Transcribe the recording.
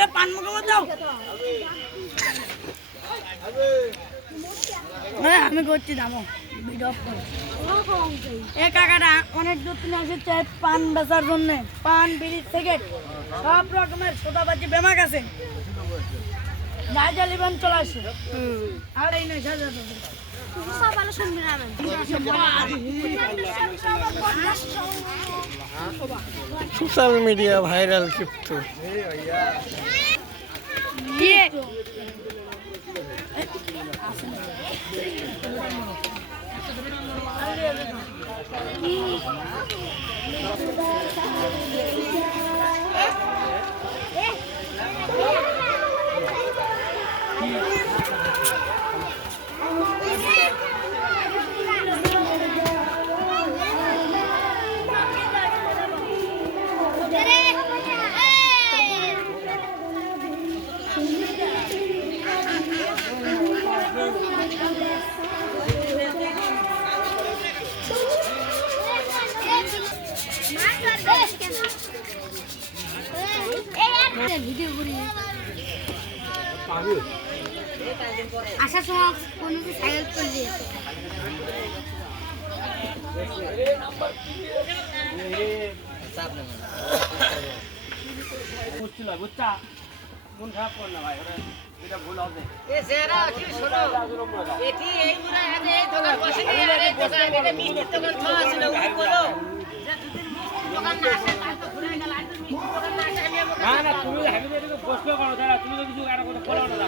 এ পান মুখে দাও। আমি করছি দামো এ কাকাটা অনেক দূর থেকে এসেছে পান বেচার জন্য। পান বিড়ি থেকে সব রকমের সোদাবাজি বেমাক আছে। যাই যা চলে আসে। আর এই নয় সাজা সোশ্যাল মিডিয়া ভাইরাল ক্ষিপ্ত ভিডিও করি। আসার সময় কোনো সাইকেল করে দিয়েছে। মন খারাপ কর না ভাই এটা ভুল হবে। এ সেরা কি শোনো? এটি এই মুরা হাতে এই দোকান বসে নিয়ে আরে দোকান এটা মিষ্টির দোকান খাওয়া ছিল উনি বলো। যে দুদিন মিষ্টির দোকান না আসে তো ঘুরে গেল আর মিষ্টির দোকান না না তুমি এদিকে বসবে করো দাদা তুমি তো কিছু আর কথা বলো না।